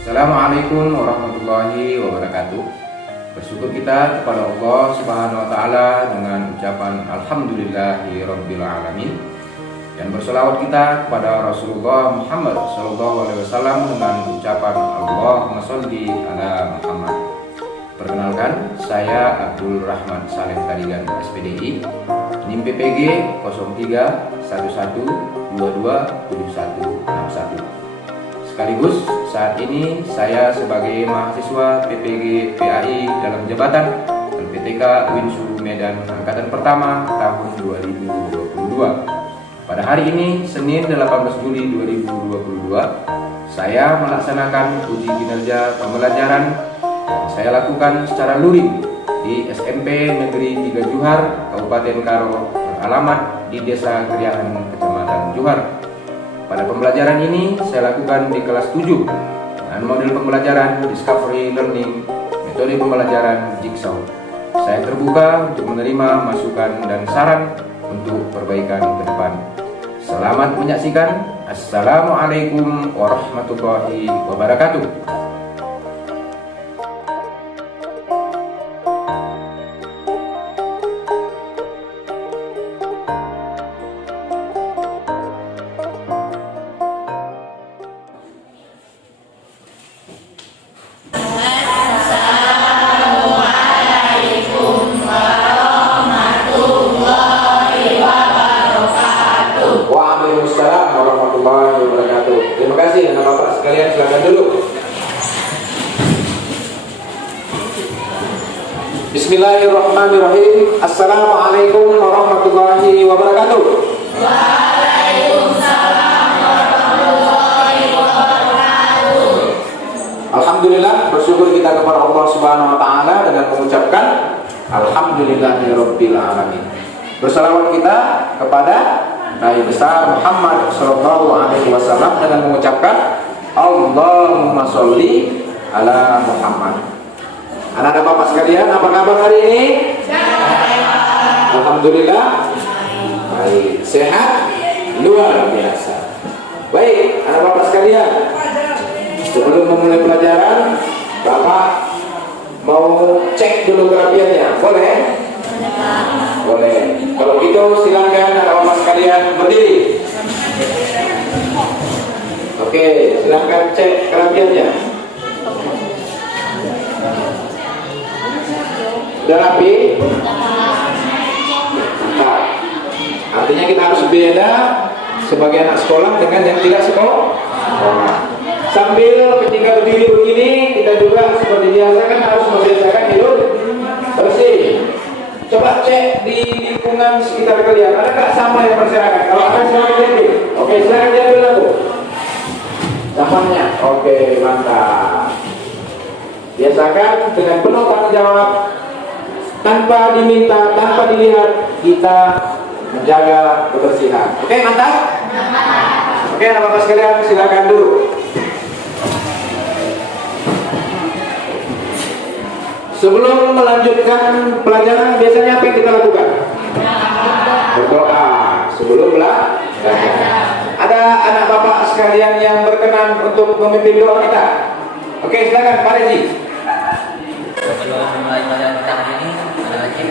Assalamualaikum warahmatullahi wabarakatuh. Bersyukur kita kepada Allah Subhanahu wa taala dengan ucapan alhamdulillahirabbil alamin, dan berselawat kita kepada Rasulullah Muhammad sallallahu alaihi wasallam dengan ucapan Allahumma sholli ala Muhammad. Perkenalkan, saya Abdul Rahman Saleh Tarigan SPDI, NIM PPG 0311227161. Sekaligus saat ini saya sebagai mahasiswa PPG PAI dalam jabatan LPTK Winsu Medan Angkatan Pertama tahun 2022. Pada hari ini, Senin 18 Juli 2022, saya melaksanakan uji kinerja pembelajaran yang saya lakukan secara luring di SMP Negeri 3 Johar, Kabupaten Karo, beralamat di Desa Kriahan, Kecamatan Johar. Pada pembelajaran ini saya lakukan di kelas 7 dengan model pembelajaran Discovery Learning, metode pembelajaran Jigsaw. Saya terbuka untuk menerima masukan dan saran untuk perbaikan ke depan. Selamat menyaksikan. Assalamualaikum warahmatullahi wabarakatuh. Waalaikumsalam warahmatullahi wabarakatuh. Terima kasih anak-anak sekalian, silakan dulu. Bismillahirrahmanirrahim. Assalamualaikum warahmatullahi wabarakatuh. Waalaikumsalam warahmatullahi wabarakatuh. Alhamdulillah, bersyukur kita kepada Allah Subhanahu wa taala dengan mengucapkan alhamdulillahirabbil alamin. Bersalawat kita kepada Nabi besar Muhammad sallallahu alaihi wasallam dengan mengucapkan Allahumma sholli ala Muhammad. Anak-anak Bapak sekalian, apa kabar hari ini? Alhamdulillah. Baik, sehat luar biasa. Baik, anak Bapak sekalian, sebelum memulai pelajaran, Bapak mau cek dulu kerapiannya, boleh? Boleh. Kalau gitu silakan anak-anak sekalian berdiri. Oke, silakan cek kerapiannya. Sudah rapi? Nah, artinya kita harus beda sebagai anak sekolah dengan yang tidak sekolah. Sambil ketika berdiri begini, kita juga seperti biasa kan harus membiasakan hidup bersih. Coba cek di lingkungan sekitar kalian, ada nggak sampah yang berserakan? Kalau ada, silakan jadi. Oke, silakan jadi dulu. Sampahnya, oke, mantap. Biasakan dengan penuh tanggung jawab, tanpa diminta, tanpa dilihat, kita menjaga kebersihan. Oke, mantap. Oke, anak-anak sekalian, silakan dulu. Sebelum melanjutkan pelajaran, biasanya apa yang kita lakukan? Berdoa sebelum belajar. Ada anak bapak sekalian yang berkenan untuk memimpin doa kita? Oke, silakan Pak Rezi. Sebelum memulai pelajaran kita hari ini, ada wajib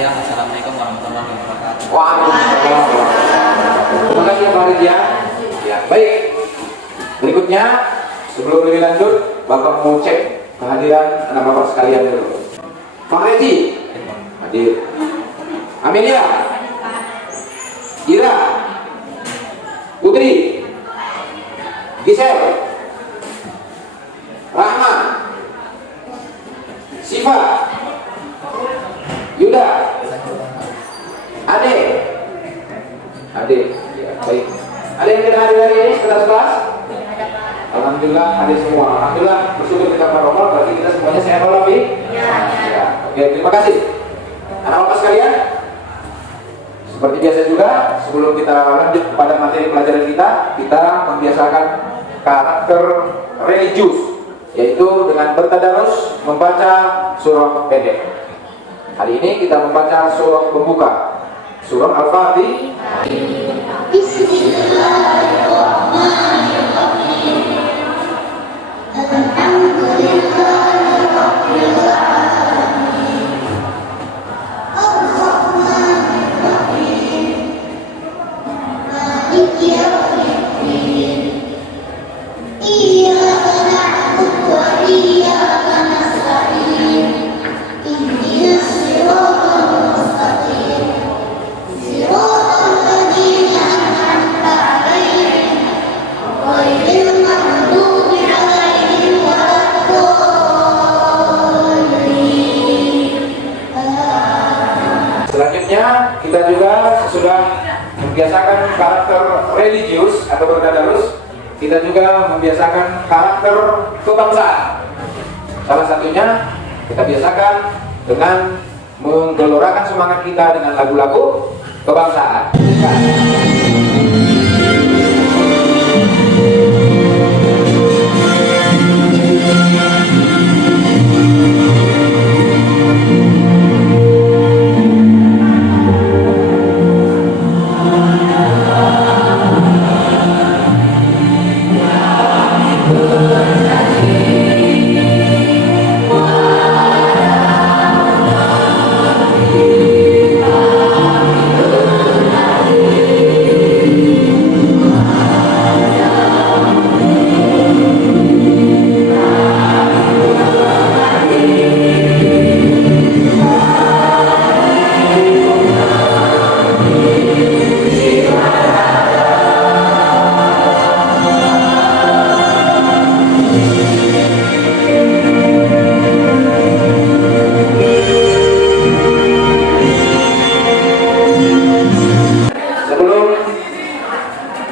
Assalamualaikum warahmatullahi wabarakatuh. Waalaikumsalam. Terima kasih Pak Rezi ya. Baik. Berikutnya, sebelum lebih lanjut, Bapak mau cek kehadiran anak Bapak sekalian dulu. Pak Rezi hadir. Amelia, Ira, Putri, Gisel, Rahma, Siva, Yuda, Ade, ya, baik. Ada yang tidak hadir hari ini sekitar kelas? Alhamdulillah hadir semua. Alhamdulillah bersyukur kita kepada Allah, berarti kita semuanya sehat walafiat. Ya. Oke, terima kasih. Anak-anak sekalian, seperti biasa juga, sebelum kita lanjut pada materi pelajaran kita membiasakan karakter religius, yaitu dengan bertadarus membaca surah pendek. Hari ini kita membaca surah pembuka, surah Al-Fatihah. Bismillahirrahmanirrahim. Alhamdulillahirabbil alamin. Ar-Rahmanir-Rahim. Maliki yaumiddin. Iyyaka na'budu wa iyyaka nasta'in. Ihdinas siratal mustaqim. Siratal ladzina an'amta 'alaihim ghairil maghdubi 'alaihim waladdallin. Selanjutnya kita juga sudah membiasakan karakter religius atau bertadarus. Kita juga membiasakan karakter kebangsaan. Salah satunya kita biasakan dengan menggelorakan semangat kita dengan lagu-lagu kebangsaan.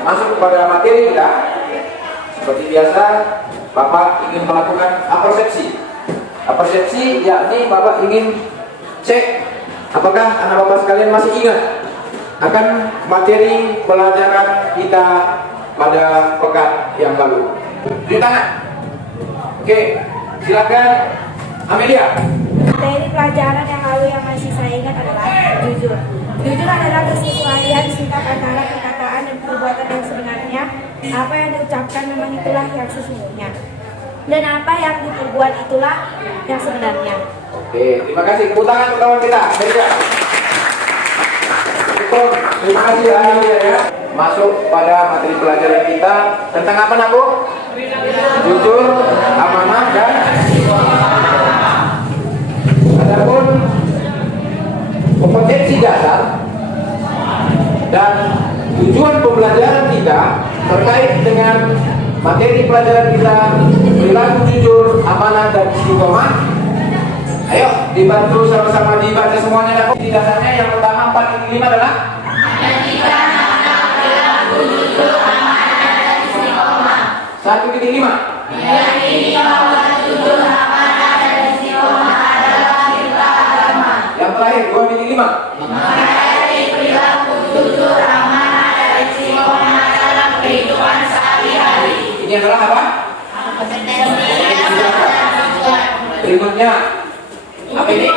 Masuk kepada materi kita, seperti biasa Bapak ingin melakukan apersepsi. Apersepsi yakni Bapak ingin cek apakah anak Bapak sekalian masih ingat akan materi pelajaran kita pada pekan yang lalu. Tunjuk tangan. Oke, silakan Amelia. Materi pelajaran yang lalu yang masih saya ingat adalah jujur. Jujur adalah kesesuaian sikap antara perkataan dan perbuatan yang sebenarnya. Apa yang diucapkan memang itulah yang sesungguhnya, dan apa yang diperbuat itulah yang sebenarnya. Oke, terima kasih. Tepuk tangan untuk kawan kita. Terima kasih Amelia ya. Masuk pada materi pelajaran kita tentang apa, Nabu? Jujur, amanah, dan adapun kompetensi dasar dan tujuan pembelajaran kita terkait dengan materi pelajaran kita perilaku jujur, amanah, dan istiqomah. Ayo dibantu sama-sama dibaca semuanya. Di dasarnya yang pertama 4.5 adalah 1.5. Yang terakhir 2.5. Ini adalah apa? Berikutnya apa ini?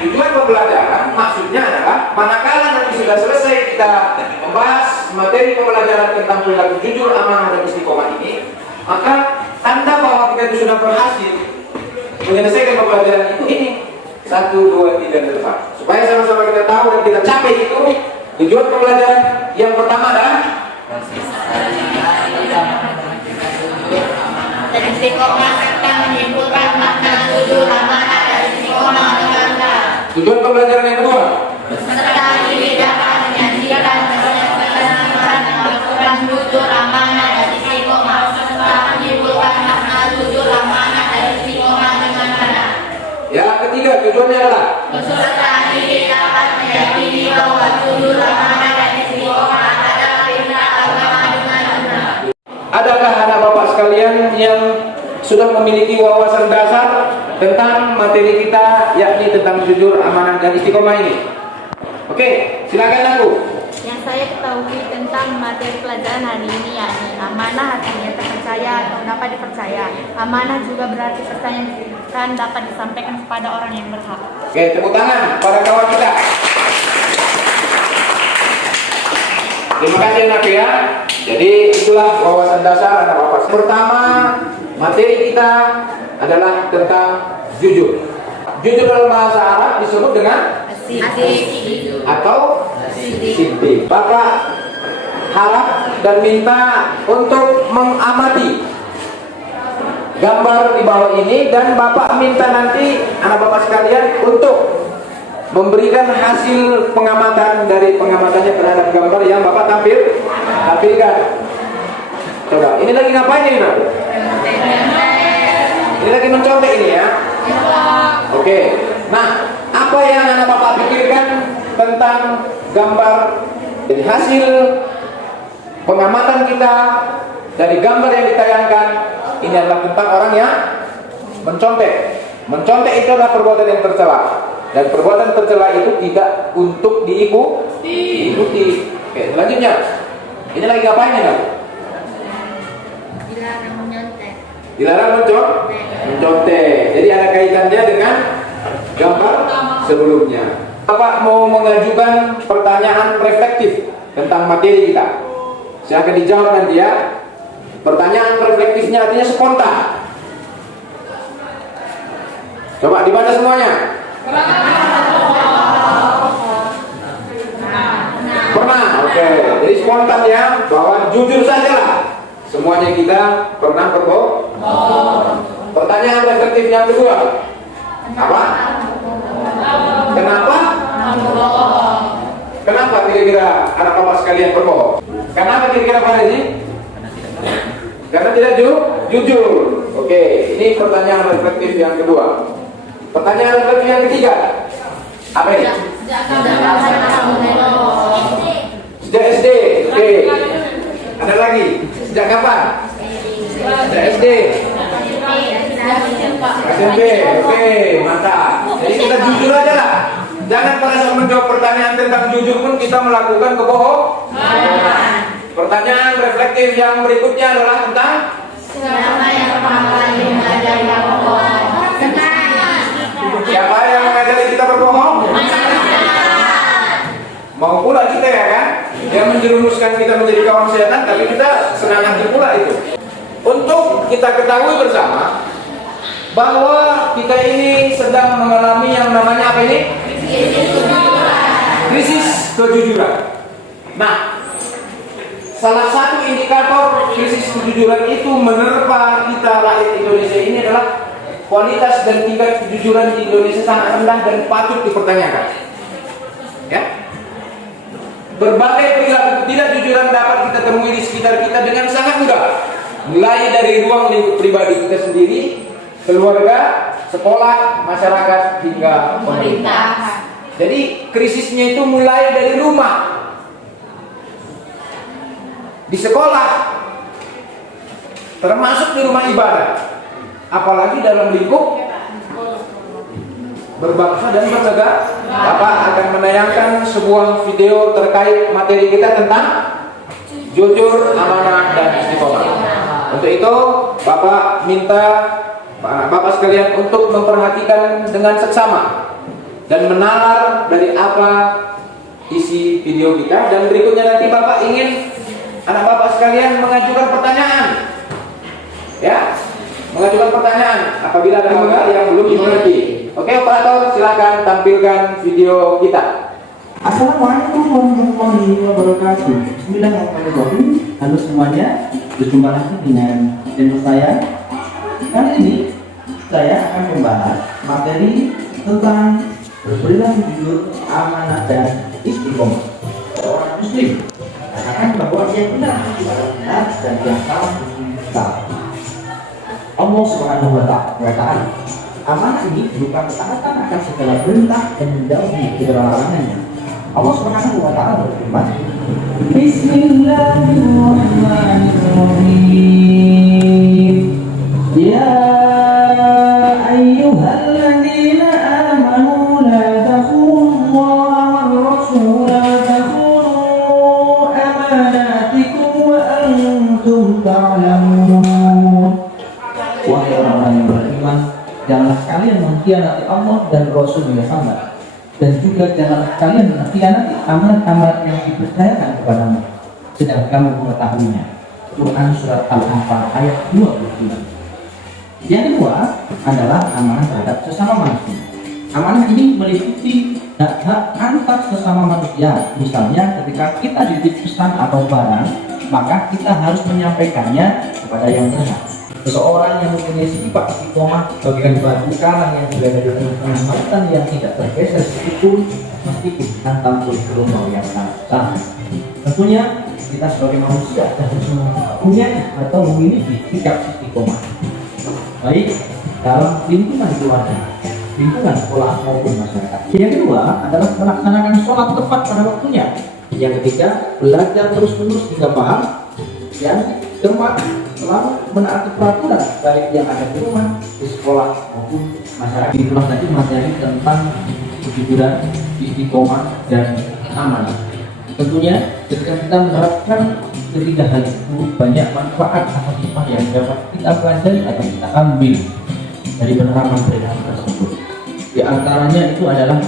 Tujuan pembelajaran maksudnya adalah manakala nanti sudah selesai kita membahas materi pembelajaran tentang perilaku jujur, amanah, dan istiqomah ini, maka tanda bahwa kita itu sudah berhasil menyelesaikan pembelajaran itu ini 1, 2, 3 dan 4. Supaya sama-sama kita tahu dan kita capai itu, tujuan pembelajaran yang pertama adalah tujuan pembelajaran yang kedua yang ketiga tujuannya adalah sudah memiliki wawasan dasar tentang materi kita, yakni tentang jujur, amanah, dan istiqomah ini? Oke, silakan aku. Yang saya ketahui tentang materi pelajaran hari ini yakni amanah artinya terpercaya atau dapat dipercaya. Amanah juga berarti pesan yang diberikan dapat disampaikan kepada orang yang berhak. Oke, tepuk tangan pada kawan kita. Terima kasih anak ya. Jadi itulah wawasan dasar anak bapak. Pertama, materi kita adalah tentang jujur. Jujur dalam bahasa Arab disebut dengan atau siddiq. Bapak harap dan minta untuk mengamati gambar di bawah ini, dan Bapak minta nanti anak Bapak sekalian untuk memberikan hasil pengamatan dari pengamatannya terhadap gambar yang Bapak tampilkan. Coba, ini lagi ngapain ini, Nak? Ini lagi mencontek ini ya. Oke. Nah, apa yang anak Bapak pikirkan tentang gambar dari hasil pengamatan kita dari gambar yang ditayangkan? Ini adalah tentang orang yang mencontek. Mencontek itu adalah perbuatan yang tercela, dan perbuatan tercela itu tidak untuk diikuti. Oke, selanjutnya, ini lagi ngapain ya? Dilarang menyontek. Dilarang mencontek. Jadi ada kaitannya dengan gambar sebelumnya. Bapak mau mengajukan pertanyaan reflektif tentang materi kita. Silahkan dijawab nanti ya. Pertanyaan reflektifnya artinya spontan. Coba dibaca semuanya. Pernah. Oke. Jadi spontan ya, bahwa jujur saja lah. Semuanya kita pernah berbohong. Pertanyaan reflektif yang kedua. Apa? Kenapa? Kenapa kira-kira anak bapak sekalian berbohong? Kenapa kira-kira Pak Haji? Karena tidak jujur. Oke, ini pertanyaan reflektif yang kedua. Pertanyaan reflektif yang ketiga. Apa ini? Sejak SD. Oke. Ada lagi? Sejak kapan? Sejak SD. SMP. Oke, mantap. Jadi kita jujur aja lah. Jangan pada saat menjawab pertanyaan tentang jujur pun kita melakukan kebohongan. Pertanyaan reflektif yang berikutnya adalah tentang Siapa yang mengajari berbohong? siapa yang mengajari kita berbohong? Mau pula kita ya kan? Yang menjerumuskan kita menjadi kawan setan, tapi kita senang hati pula itu. Untuk kita ketahui bersama bahwa kita ini sedang mengalami yang namanya apa ini? Krisis kejujuran. Nah, salah satu indikator krisis kejujuran itu menerpa kita rakyat Indonesia ini adalah kualitas dan tingkat kejujuran di Indonesia sangat rendah dan patut dipertanyakan. Ya, berbagai perilaku ketidakjujuran dapat kita temui di sekitar kita dengan sangat mudah, mulai dari ruang lingkup pribadi kita sendiri, keluarga, sekolah, masyarakat, hingga pemerintah. Jadi krisisnya itu mulai dari rumah, di sekolah, termasuk di rumah ibadah, apalagi dalam lingkup berbangsa dan bernegara. Bapak akan menayangkan sebuah video terkait materi kita tentang jujur, amanah, dan istiqomah. Untuk itu, Bapak minta Bapak sekalian untuk memperhatikan dengan seksama dan menalar dari apa isi video kita. Dan berikutnya nanti Bapak ingin anak Bapak sekalian mengajukan pertanyaan, ya, mengajukan pertanyaan apabila ada hal yang belum dimengerti. Oke, operator, silakan tampilkan video kita. Assalamualaikum warahmatullahi wabarakatuh. Bismillahirrahmanirrahim. Halo semuanya, berjumpa lagi dengan channel saya. Kali ini saya akan membahas materi tentang berperilaku jujur, amanah, dan istiqomah. Seorang muslim katakan bahwa yang benar dan yang salah salah. Allah Subhanahu wa Ta'ala. Amanah ini berupa ketaatan akan segala perintah dan menjauhi segala larangannya. Allah Subhanahu wa Ta'ala berfirman, Bismillahirrahmanirrahim. Ya Allah dan Rasul Muhammad. Dan juga jangan kalian mengkhianati amanat-amanat yang dipercayakan kepadamu, sedang kamu mengetahuinya. Quran Surat Al-Anfal ayat 22. Yang kedua adalah amanah terhadap sesama manusia. Amanah ini meliputi hak-hak antar sesama manusia. Misalnya ketika kita dititip pesan atau barang, maka kita harus menyampaikannya kepada yang berhak. Seseorang yang mempunyai sifat istiqomah bagikan batu karang yang berada di tengah lautan yang tidak bergeser sedikitpun, meskipun hantam oleh gelombang yang sangat besar. Tentunya kita sebagai manusia harus punya atau memiliki sikap istiqomah, baik dalam lingkungan keluarga, lingkungan sekolah maupun masyarakat. Yang kedua adalah melaksanakan sholat tepat pada waktunya. Yang ketiga, belajar terus-menerus hingga paham. Yang keempat, selalu menaati peraturan baik yang ada di rumah, di sekolah maupun masyarakat. Itulah tadi materi tentang kejujuran, istiqomah, dan amanah. Tentunya ketika kita menerapkan ketiga hal itu, banyak manfaat atau hikmah yang dapat kita pelajari atau kita ambil dari penerapan perilaku tersebut. Di antaranya itu adalah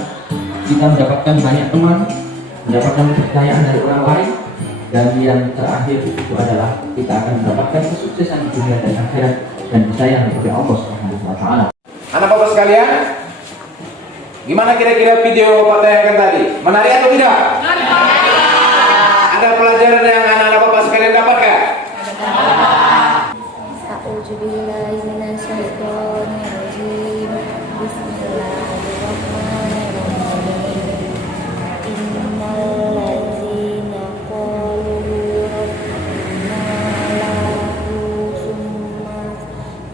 kita mendapatkan banyak teman, mendapatkan kepercayaan dari orang lain, dan yang terakhir itu adalah kita akan mendapatkan kesuksesan di dunia dan akhirat dan disayang oleh Allah Subhanahu wa taala. Anak bapak sekalian, gimana kira-kira video bapak tayangkan tadi? Menarik atau tidak? Ada pelajaran yang anak-anak bapak sekalian dapatkan? A'udzubillahi minasyaitonirrajim. Bismillahirrahmanirrahim. Innal ladzina qalu rabbuna Allahu tsumma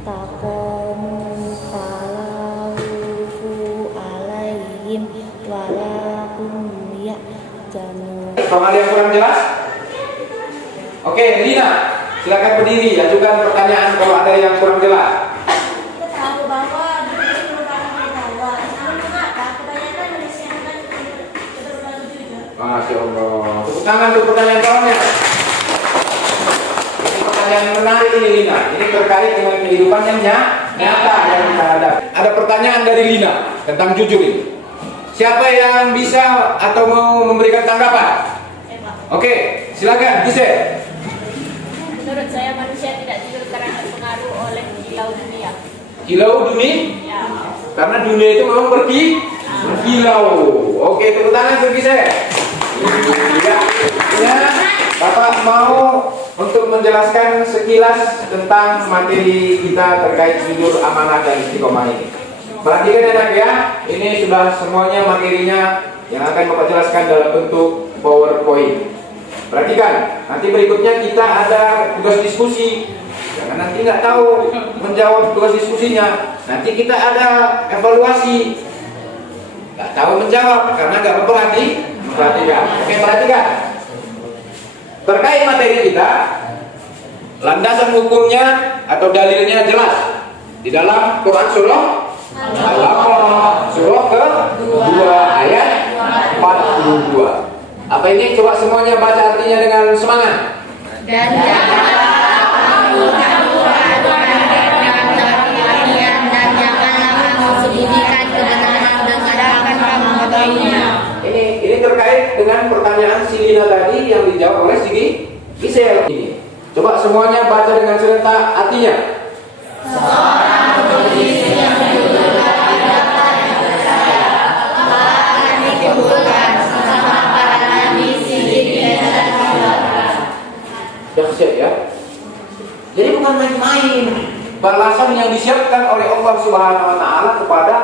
taqamu fala khawfun 'alaihim wa la hum yahzanun. Soal yang kurang jelas? Oke, Lina, silakan berdiri, ajukan pertanyaan kalau ada yang kurang jelas. Kita tahu bahwa di sini merupakan bahwa namun mengapa kebanyakan manusia akan berbuat jujur? Masya Allah. Tepuk tangan untuk pertanyaan kawannya. Ini pertanyaan menarik ini Lina. Ini terkait dengan kehidupan yang nyata yang kita hadapi. Ada pertanyaan dari Lina tentang jujur ini. Siapa yang bisa atau mau memberikan tanggapan? Oke, silakan, Gise. Menurut saya manusia tidak jujur karena terpengaruh oleh kilau dunia. Kilau dunia? Ya. Karena dunia itu memang berkilau. Oke, tepuk tangan untuk Gise. Ya. Ya, Bapak mau untuk menjelaskan sekilas tentang materi kita terkait jujur, amanah, dan istiqomah ini. Perhatikan anak ya, ini sudah semuanya materinya yang akan Bapak jelaskan dalam bentuk PowerPoint. Perhatikan, nanti berikutnya kita ada tugas diskusi. Jangan nanti nggak tahu menjawab tugas diskusinya. Nanti kita ada evaluasi. Nggak tahu menjawab karena nggak memperhatikan. Oke, perhatikan. Terkait materi kita, landasan hukumnya atau dalilnya jelas di dalam Quran surah Al-Baqarah surah ke-2 ayat 42. Apa ini? Coba semuanya baca artinya dengan semangat. Dan janganlah kamu ragu-ragukan kalian dan janganlah kamu sembunyikan kebenaran dengan kamu mengetahuinya. Ini terkait dengan pertanyaan si Lina tadi yang dijawab oleh si Gisel ini. Coba semuanya baca dengan serentak artinya. Seorang polisi yang jujur dapat dipercaya akan dikumpulkan bersama para nabi, siddiqin dan syuhada. Dahsyat ya. Jadi bukan main-main. Balasan yang disiapkan oleh Allah Subhanahu wa taala kepada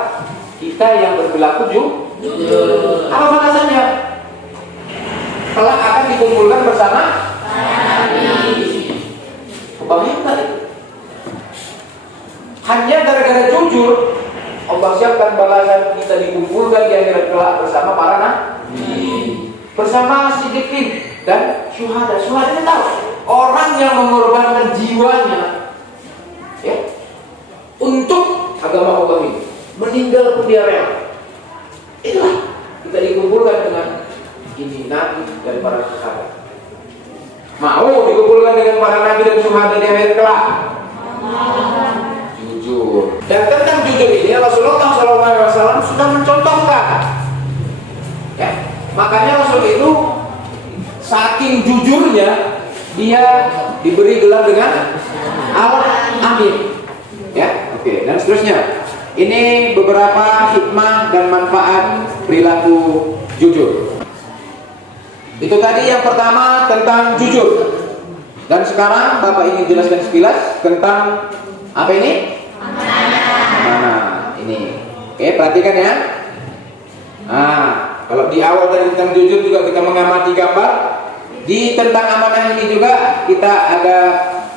kita yang berperilaku jujur. Apa balasannya? Kelak akan dikumpulkan bersama kebayang tadi. Hanya gara-gara jujur Allah siapkan balasan kita dikumpulkan di akhirat kelak bersama para nabi, bersama siddiqin dan syuhada. Syuhada itu tahu orang yang mengorbankan jiwanya ya untuk agama Allah ini, meninggal pun dia rela. Itulah kita dikumpulkan dengan ini nabi dan para sahabat. Mau dikumpulkan dengan para nabi dan syuhada di akhirat kelak? Jujur. Dan tentang jujur ini Rasulullah SAW harus sudah mencontohkan. Ya, makanya Rasul itu saking jujurnya dia diberi gelar dengan Al-Amin. Ya, oke. Dan seterusnya. Ini beberapa hikmah dan manfaat perilaku jujur. Itu tadi yang pertama tentang jujur. Dan sekarang Bapak ingin jelaskan sekilas tentang apa ini? Amanah. Ini. Oke, perhatikan ya. Nah, kalau di awal tadi tentang jujur juga kita mengamati gambar. Di tentang amanah ini juga kita ada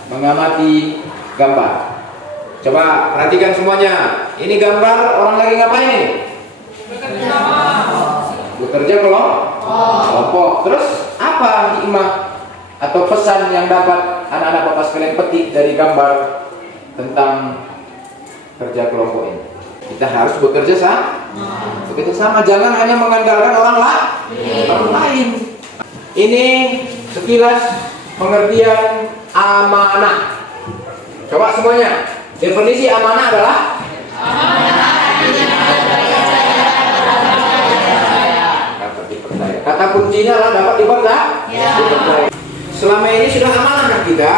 mengamati gambar. Coba perhatikan semuanya. Ini gambar orang lagi ngapain ini? Bekerja kelompok. Terus apa hikmah atau pesan yang dapat anak-anak Bapak sekalian petik dari gambar tentang kerja kelompok ini? Kita harus bekerja sama. Jangan hanya mengandalkan orang lain. Ini sekilas pengertian amanah. Coba semuanya. Definisi amanah adalah dapat dipercaya. Kata kuncinya adalah dapat dipercaya. Selama ini sudah amanah kita?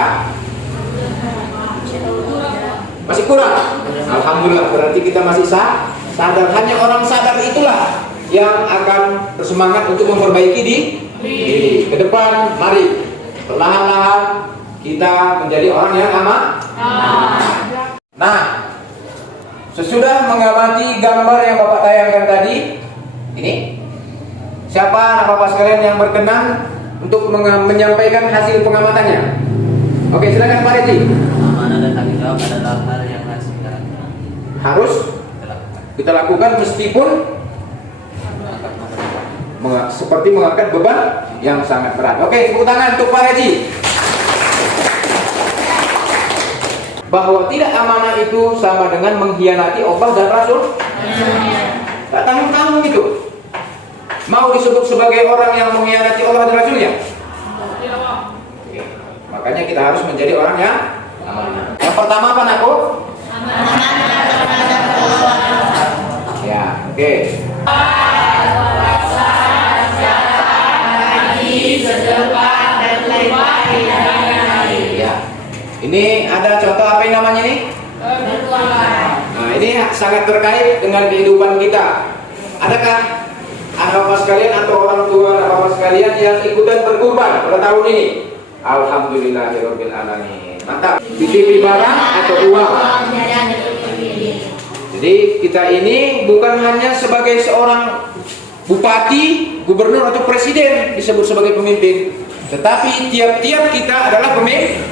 Masih kurang. Alhamdulillah, berarti kita masih sadar. Hanya orang sadar itulah yang akan bersemangat untuk memperbaiki diri. Ke depan, mari perlahan-lahan kita menjadi orang yang aman. Nah, sesudah mengamati gambar yang Bapak tayangkan tadi, ini siapa anak Bapak sekalian yang berkenan untuk menyampaikan hasil pengamatannya? Oke, silakan Pak Reti. Amanah dan tanggung jawab adalah hal yang harus kita lakukan meskipun seperti mengangkat beban yang sangat berat. Oke, tepuk tangan untuk Pak Reti. Bahwa tidak amanah itu sama dengan mengkhianati Allah dan Rasul. Tak tanggung-tanggung itu. Mau disebut sebagai orang yang mengkhianati Allah dan Rasulnya? Makanya kita harus menjadi orang yang amanah. Yang pertama apa, Naku? Ya, oke. Ya. Ini ada contoh apa yang namanya ini? Nah, ini sangat terkait dengan kehidupan kita. Adakah anak Bapak sekalian atau orang tua anak Bapak sekalian yang ikutan berkurban pada tahun ini? Alhamdulillahirabbil alamin. Mantap. Titip barang atau uang? Jadi kita ini bukan hanya sebagai seorang bupati, gubernur atau presiden disebut sebagai pemimpin, tetapi tiap-tiap kita adalah pemimpin.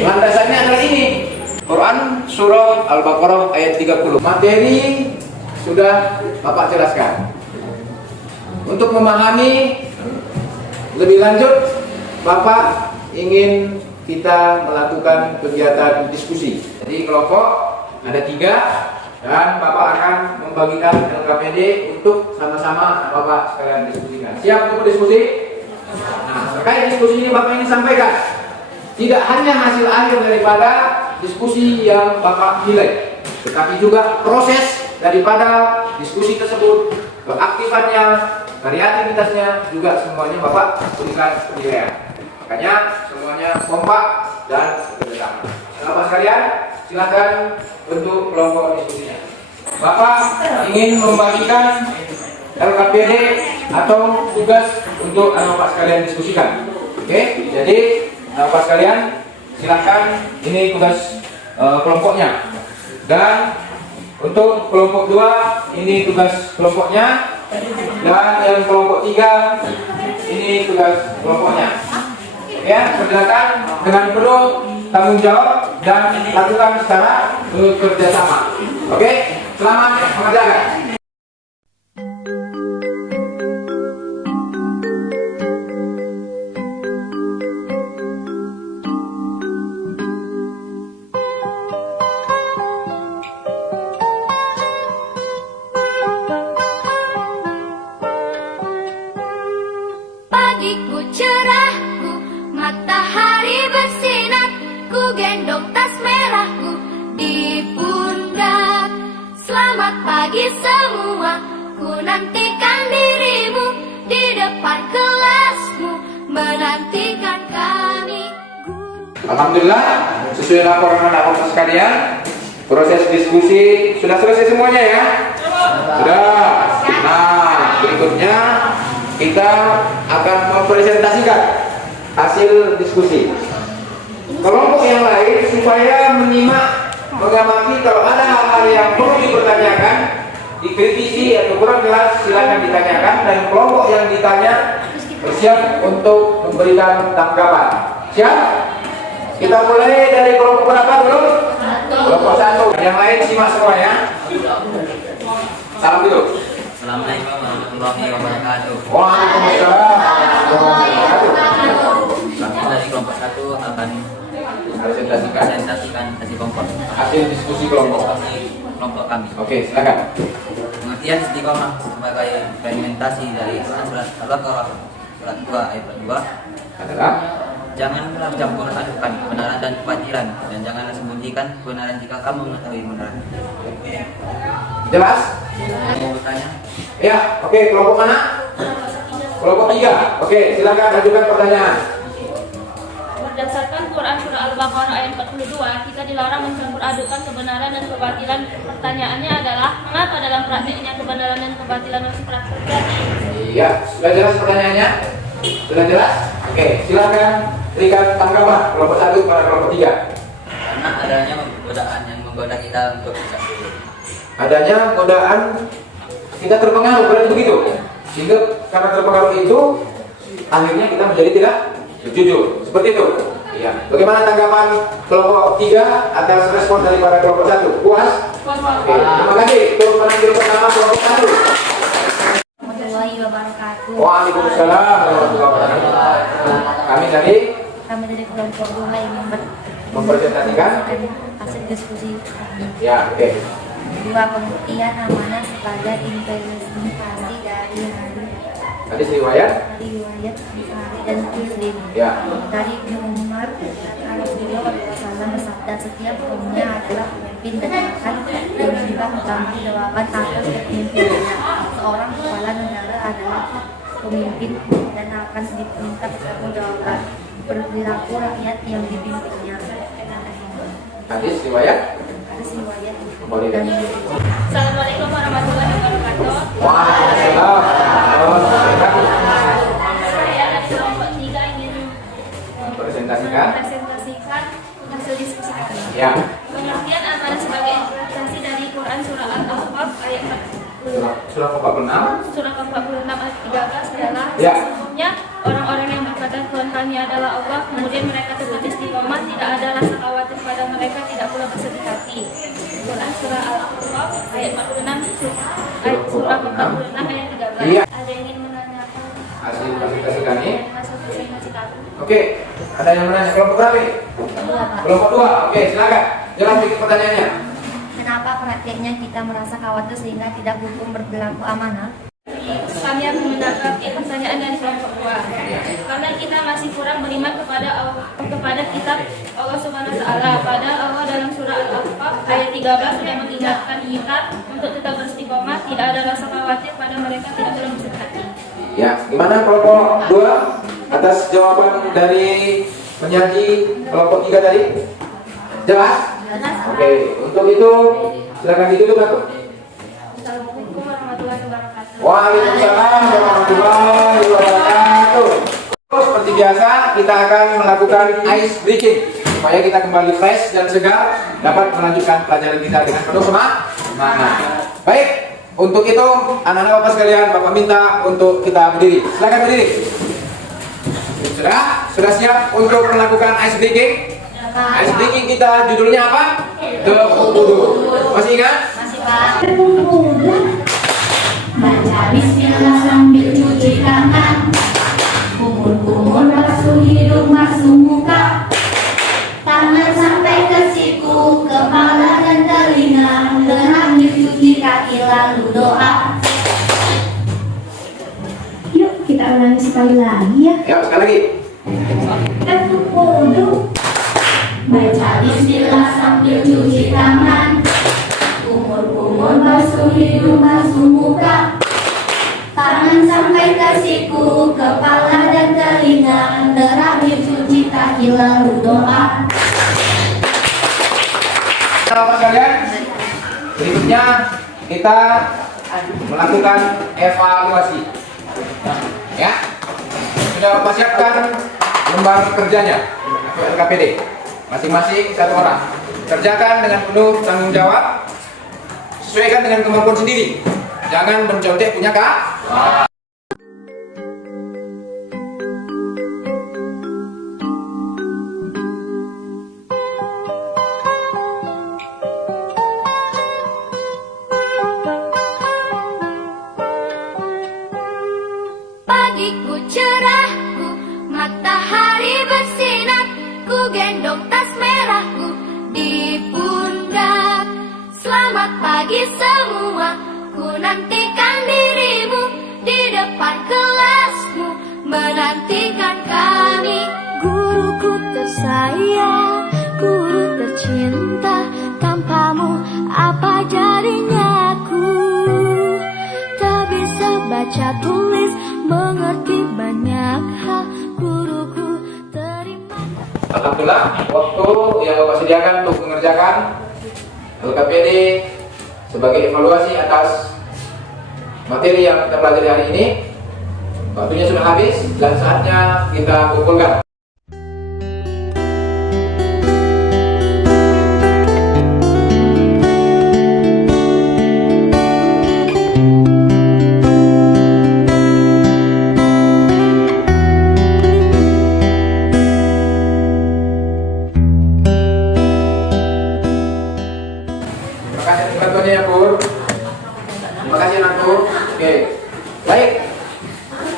Landasannya adalah ini. Quran surah Al-Baqarah ayat 30. Materi sudah Bapak jelaskan. Untuk memahami lebih lanjut, Bapak ingin kita melakukan kegiatan diskusi. Jadi kelompok ada 3 dan Bapak akan membagikan LKPD untuk sama-sama Bapak sekalian diskusikan. Siap untuk berdiskusi? Nah, terkait diskusi ini Bapak ingin sampaikan tidak hanya hasil akhir daripada diskusi yang Bapak nilai, tetapi juga proses daripada diskusi tersebut, keaktifannya, kreativitasnya juga semuanya Bapak berikan penilaian. Makanya semuanya kompak dan bekerjasama. Bapak sekalian, silakan bentuk kelompok diskusinya. Bapak ingin membagikan LKPD atau tugas untuk Bapak sekalian diskusikan. Oke, jadi Bapak sekalian, silakan ini tugas kelompoknya. Dan untuk kelompok 2 ini tugas kelompoknya. Dan yang kelompok 3 ini tugas kelompoknya. Ya, silakan dengan penuh tanggung jawab dan lakukan secara bekerja sama. Oke, selamat mengerjakan. Pagiku cerahku, matahari bersinar, ku gendong tas merahku di pundak. Selamat pagi semua. menantikan dirimu di depan kelasmu, menantikan kami guru. Alhamdulillah, sesuai laporan anak-anak sekalian, proses diskusi sudah selesai semuanya ya? Sudah. Nah, berikutnya kita akan mempresentasikan hasil diskusi. Kelompok yang lain supaya menyimak, mengamati kalau ada hal-hal yang perlu dipertanyakan, dikritisi atau kurang jelas silakan ditanyakan, dan kelompok yang ditanya bersiap untuk memberikan tanggapan. Siap? Kita mulai dari kelompok berapa dulu? Kelompok 1. Yang lain simak semua ya. Salam dulu. Assalamualaikum warahmatullahi wabarakatuh. Waalaikumsalam warahmatullahi wabarakatuh. Kami dari kelompok 1 akan Presentasikan hasil kelompok. hasil diskusi kelompok. Kelompok kami. Oke, silakan. Pengertian istiqomah sebagai implementasi dari surat Al-Baqarah surat 2 ayat 2 Adalah janganlah campur adukan kebenaran dan kebatilan, dan janganlah sembunyikan kebenaran jika kamu mengetahui kebenaran. jelas? Mau bertanya? Ya, oke, kelompok mana? Kelompok 3. Oke, silakan ajukan pertanyaan. Berdasarkan Quran Surah Al-Baqarah ayat 42, kita dilarang mencampur adukan kebenaran dan kebatilan. Pertanyaannya adalah, mengapa dalam praktiknya kebenaran dan kebatilan masih kerap terjadi? Iya, sudah jelas pertanyaannya? Sudah jelas? Oke, silakan berikan tanggapan kelompok 1 pada kelompok 3. Karena adanya godaan yang menggoda kita untuk bisa dulu. Adanya godaan kita terpengaruh, berarti begitu. Sehingga karena terpengaruh itu akhirnya kita menjadi tidak jujur. Seperti itu. Iya. Bagaimana tanggapan kelompok 3 atas respon daripada kelompok 1? Puas? Oke, terima kasih. Turun penampilan pertama kelompok 1. Warahmatullahi wabarakatuh. Waalaikumsalam warahmatullahi wabarakatuh. Kami dari kelompok 2 yang mempresentasikan hasil diskusi kami. ya, oke. Dua, pengertian amanah sebagai implementasi dari Hadis riwayat riwayat Bukhari dan Muslim. ya. Dari Ibnu Umar, Rasulullah SAW bersabda, setiap kaumnya adalah pemimpin dan akan menerima pertanggungjawaban atas kepemimpinannya. Seorang kepala negara adalah pemimpin dan akan diminta pertanggungjawaban perilaku rakyat yang dipimpinnya. Hadis riwayat Bukhari dan Assalamualaikum warahmatullahi wabarakatuh. Waalaikumsalam warahmatullahi wabarakatuh. Saya dari kelompok 3 ingin Mempresentasikan mempresentasikan hasil diskusi kami. ya. Pengertian amanah sebagai implementasi dari Quran Surah Al-Ahqaf ayat 40. Surah 46. Surah ke-46 ayat 13 adalah Ya. sesungguhnya orang-orang yang berkata Tuhan kami adalah Allah, kemudian mereka tetap istiqomah, tidak ada rasa khawatir pada mereka, tidak pula bersedih hati. Quran Surah Al-Ahqaf ayat 46, Surah ke-46 ayat 13. Iya. Ada yang ingin menanyakan Hasil presentasi kami. hasil presentasi kami? Oke, ada yang menanya kelompok berapa ini? Kelompok 2. Oke, silakan. Jelas sedikit pertanyaannya. Kenapa praktiknya kita merasa khawatir sehingga tidak hukum berlaku amanah? Kami akan menanggapi pertanyaan dari kelompok 2. Karena kita masih kurang beriman kepada Allah, kepada kitab Allah Subhanahu wa taala. Padahal Allah dalam surah Al-Ahqaf ayat 13 sudah mengingatkan kita untuk tetap beristiqomah, tidak ada rasa khawatir pada mereka, tidak boleh bersedih hati. Ya, gimana kelompok 2 atas jawaban dari penyaji kelompok 3 tadi? Jelas? Oke, untuk itu silakan ditutup aku. Assalamualaikum warahmatullahi wabarakatuh. Waalaikumsalam warahmatullahi wabarakatuh. Seperti biasa kita akan melakukan ice breaking supaya kita kembali fresh dan segar dapat melanjutkan pelajaran kita dengan penuh semangat. Baik, untuk itu anak-anak bapak sekalian, bapak minta untuk kita berdiri. Silakan berdiri. Sudah siap untuk melakukan ice breaking? Ice breaking kita judulnya apa? Wudu. Masih ingat? Masih Pak. Baca bismillah sambil cuci tangan, kumur-kumur basuh hidung basuh muka, tangan sampai ke siku, kepala dan telinga, terakhir cuci kaki lalu doa. Yuk kita ulangi sekali lagi ya. Ya, sekali lagi. Wudu. Baca bismillah sambil cuci tangan, kumur-kumur basuh hidung basuh muka, Jangan sampai tersiku kepala dan telinga, terakhir suci kaki lalu doa. Bapak sekalian, berikutnya kita melakukan evaluasi. Ya, sudah Bapak siapkan lembar kerjanya atau LKPD. Masing-masing satu orang. Kerjakan dengan penuh tanggung jawab. Sesuaikan dengan kemampuan sendiri. Jangan mencontek punya Kak. Pagiku cerahku, matahari bersinar, ku gendong tas merahku di pundak. Selamat pagi semua, ku nantikan dirimu di depan kelasmu, menantikan kami. Guruku tersayang, guru tercinta, tanpamu apa jadinya aku? Tak bisa baca tulis, mengerti banyak hal, guruku terima. Alhamdulillah, waktu yang Bapak sediakan untuk mengerjakan LKPD sebagai evaluasi atas materi yang kita pelajari hari ini, waktunya sudah habis dan saatnya kita kumpulkan. Ya, Pur. Terima kasih anakku. Oke. Baik.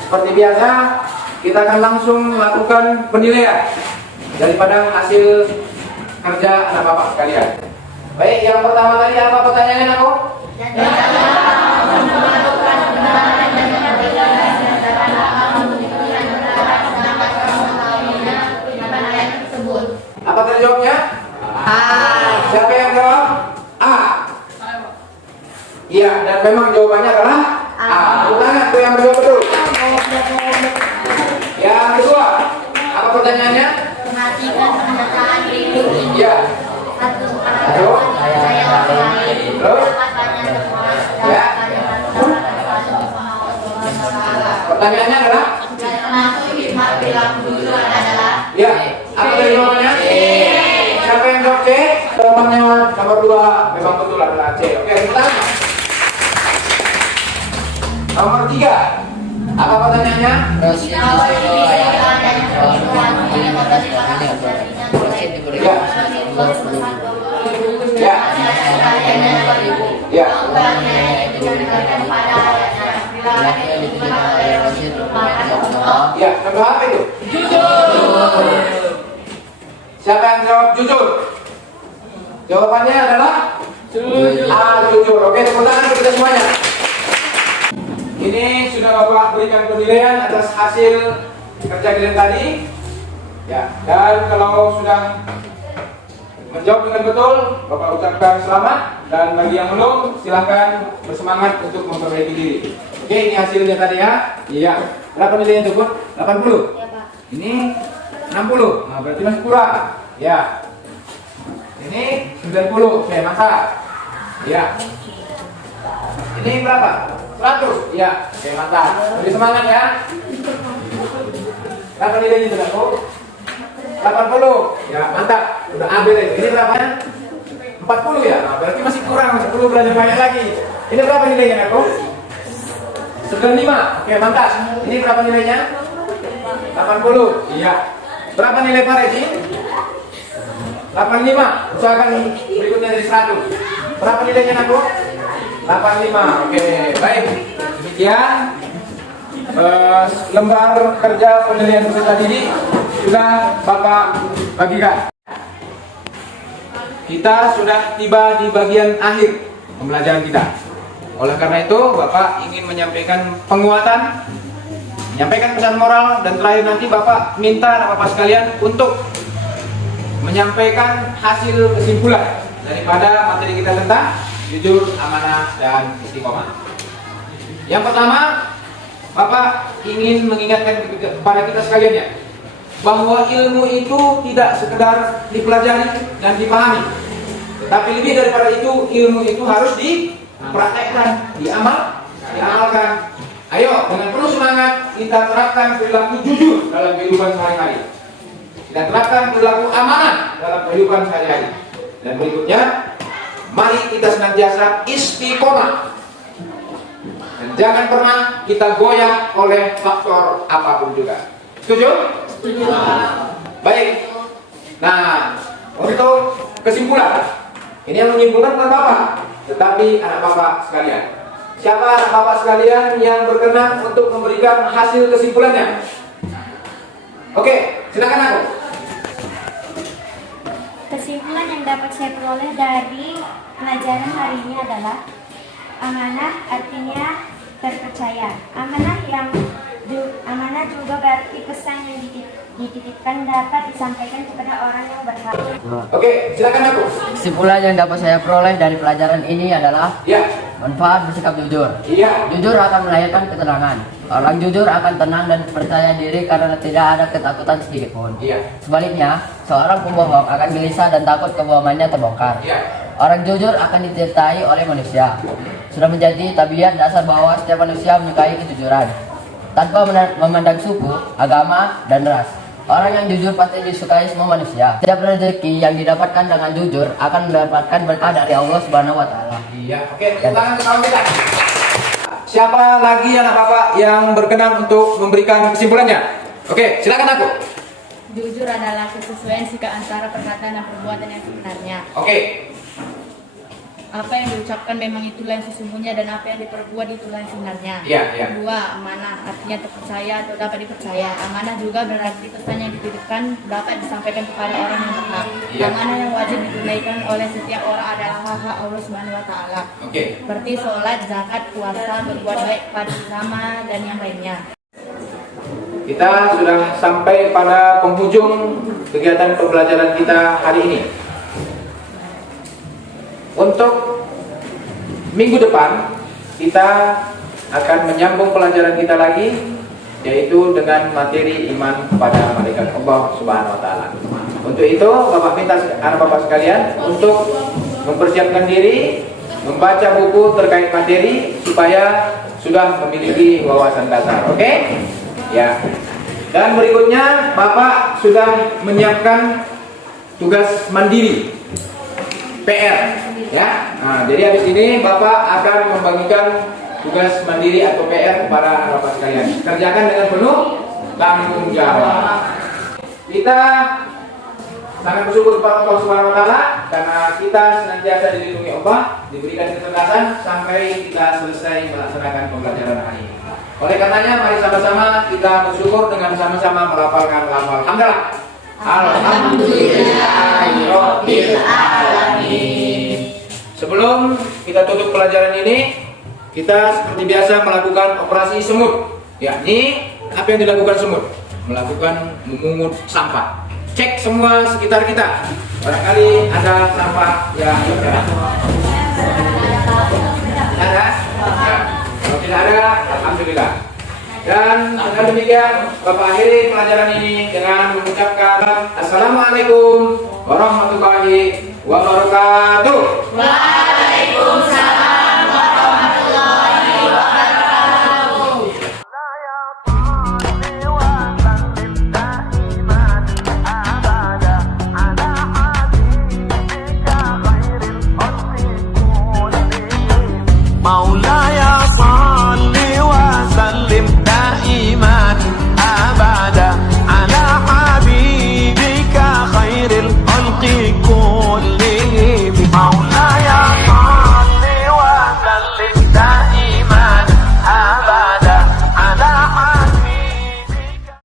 Seperti biasa, kita akan langsung melakukan penilaian daripada hasil kerja anak Bapak sekalian. Baik, yang pertama tadi apa pertanyaannya aku? Apa tadi jawabnya? Siapa yang jawab? A. Iya, dan memang jawabannya adalah A. Tangan tuh yang menjawab betul. Yang kedua, apa pertanyaannya? Perhatikan pernyataan berikut ini. Iya. Satu, Terus? saya orang lain. Terus? Katanya teman. Ya. Pertanyaannya adalah? Termasuk hikmah bilang dulu adalah. Ya. Apa tadi jawabannya? Siapa yang jawab C? Jawabannya nomor 2 memang betul adalah C. Oke, kita. Nomor 3. Apa pertanyaannya? Ya. Ya. Ya. Ya, contoh apa itu? Jujur. Siapa yang jawab jujur? Jawabannya adalah jujur. Jujur. Oke, tepuk tangan untuk kita semuanya. Ini sudah Bapak berikan penilaian atas hasil kerja kalian tadi. Ya, dan kalau sudah menjawab dengan betul, Bapak ucapkan selamat, dan bagi yang belum, silahkan bersemangat untuk memperbaiki diri. Oke, ini hasilnya tadi ya. Iya. Berapa nilainya itu, Bu? 80? Ya, Pak. Ini 60. Nah, berarti masih kurang. Ya. Ini 90. Oke, mantap. Ya. Ini berapa? 100. Ya. Oke, mantap. Lebih semangat ya. Berapa nilainya itu, Bu? 80. Ya, mantap. Udah ambil itu. Ini berapa? 40 ya. Nah, berarti masih kurang, masih perlu belajar banyak lagi. Ini berapa nilainya, Bu? 95. Oke, mantap. Ini berapa nilainya? 80. Iya. Berapa nilai Pak Regi? 85. Usahakan berikutnya dari 100. Berapa nilainya, Nak? 85. Oke, baik. Demikian lembar kerja penilaian peserta didik sudah Bapak bagikan. Kita sudah tiba di bagian akhir pembelajaran kita. Oleh karena itu, Bapak ingin menyampaikan penguatan, menyampaikan pesan moral, dan terakhir nanti Bapak minta anak Bapak sekalian untuk menyampaikan hasil kesimpulan daripada materi kita tentang jujur, amanah, dan istiqomah. Yang pertama, Bapak ingin mengingatkan kepada kita sekalian ya, bahwa ilmu itu tidak sekedar dipelajari dan dipahami, tapi lebih daripada itu, ilmu itu harus dipraktekkan, diamalkan. Ayo, dengan penuh semangat kita terapkan perilaku jujur dalam kehidupan sehari-hari. Kita terapkan perilaku amanah dalam kehidupan sehari-hari. Dan berikutnya, mari kita senantiasa istiqomah. Dan jangan pernah kita goyah oleh faktor apapun juga. Setuju? Setuju. Baik. Nah, untuk kesimpulan, ini yang menyimpulkan bukan Bapak, tetapi anak Bapak sekalian. Siapa anak Bapak sekalian yang berkenan untuk memberikan hasil kesimpulannya? Oke, silakan aku. Kesimpulan yang dapat saya peroleh dari pelajaran hari ini adalah amanah artinya terpercaya. Amanah juga berarti pesan yang dititipkan dapat disampaikan kepada orang yang berhak. Oke, silakan aku. Kesimpulan yang dapat saya peroleh dari pelajaran ini adalah Ya. manfaat bersikap jujur. Iya. Jujur akan melahirkan ketenangan. Orang jujur akan tenang dan percaya diri karena tidak ada ketakutan sedikit pun. Iya. Sebaliknya, seorang pembohong akan gelisah dan takut kebohongannya terbongkar. Iya. Orang jujur akan dicintai oleh manusia. Sudah menjadi tabiat dasar bahwa setiap manusia menyukai kejujuran, tanpa memandang suku, agama, dan ras. Orang yang jujur pasti disukai semua manusia. Setiap rezeki yang didapatkan dengan jujur akan mendapatkan berkah dari Allah Subhanahu wa taala. Iya. Oke, tepuk tangan untuk kawan kita. Siapa lagi anak Bapak yang berkenan untuk memberikan kesimpulannya? Oke, silakan aku. Jujur adalah kesesuaian sikap antara perkataan dan perbuatan yang sebenarnya. Oke. Apa yang diucapkan memang itulah yang sesungguhnya dan apa yang diperbuat itulah yang sebenarnya. Iya, iya. Dua, amanah artinya terpercaya atau dapat dipercaya. Amanah juga berarti pesan yang dititipkan dapat disampaikan kepada orang yang berhak. Iya. Amanah yang wajib ditunaikan oleh setiap orang adalah hak Allah Subhanahu wa taala. Oke. Seperti sholat, zakat, puasa, berbuat baik pada sesama dan yang lainnya. Kita sudah sampai pada penghujung kegiatan pembelajaran kita hari ini. Untuk minggu depan kita akan menyambung pelajaran kita lagi, yaitu dengan materi iman kepada malaikat Allah Subhanahu wa taala. Untuk itu Bapak minta anak Bapak sekalian untuk mempersiapkan diri, membaca buku terkait materi supaya sudah memiliki wawasan dasar. Oke? Ya. Dan berikutnya Bapak sudah menyiapkan tugas mandiri, PR. Ya, nah, jadi habis ini Bapak akan membagikan tugas mandiri atau PR kepada anak Bapak sekalian. Kerjakan dengan penuh tanggung jawab. Kita sangat bersyukur kepada Allah Subhanahu wa taala karena kita senantiasa dilindungi Allah, diberikan kecerdasan sampai kita selesai melaksanakan pembelajaran hari ini. Oleh karenanya mari sama-sama kita bersyukur dengan sama-sama melafalkan lafal hamdalah. Alhamdulillahirabbil alamin. Sebelum kita tutup pelajaran ini, kita seperti biasa melakukan operasi semut. Yakni apa yang dilakukan semut? Melakukan memungut sampah. Cek semua sekitar kita. Barangkali ada sampah yang ada? Ya. Kalau tidak ada, alhamdulillah. Dan dengan demikian Bapak akhiri pelajaran ini dengan mengucapkan Assalamualaikum warahmatullahi wabarakatuh.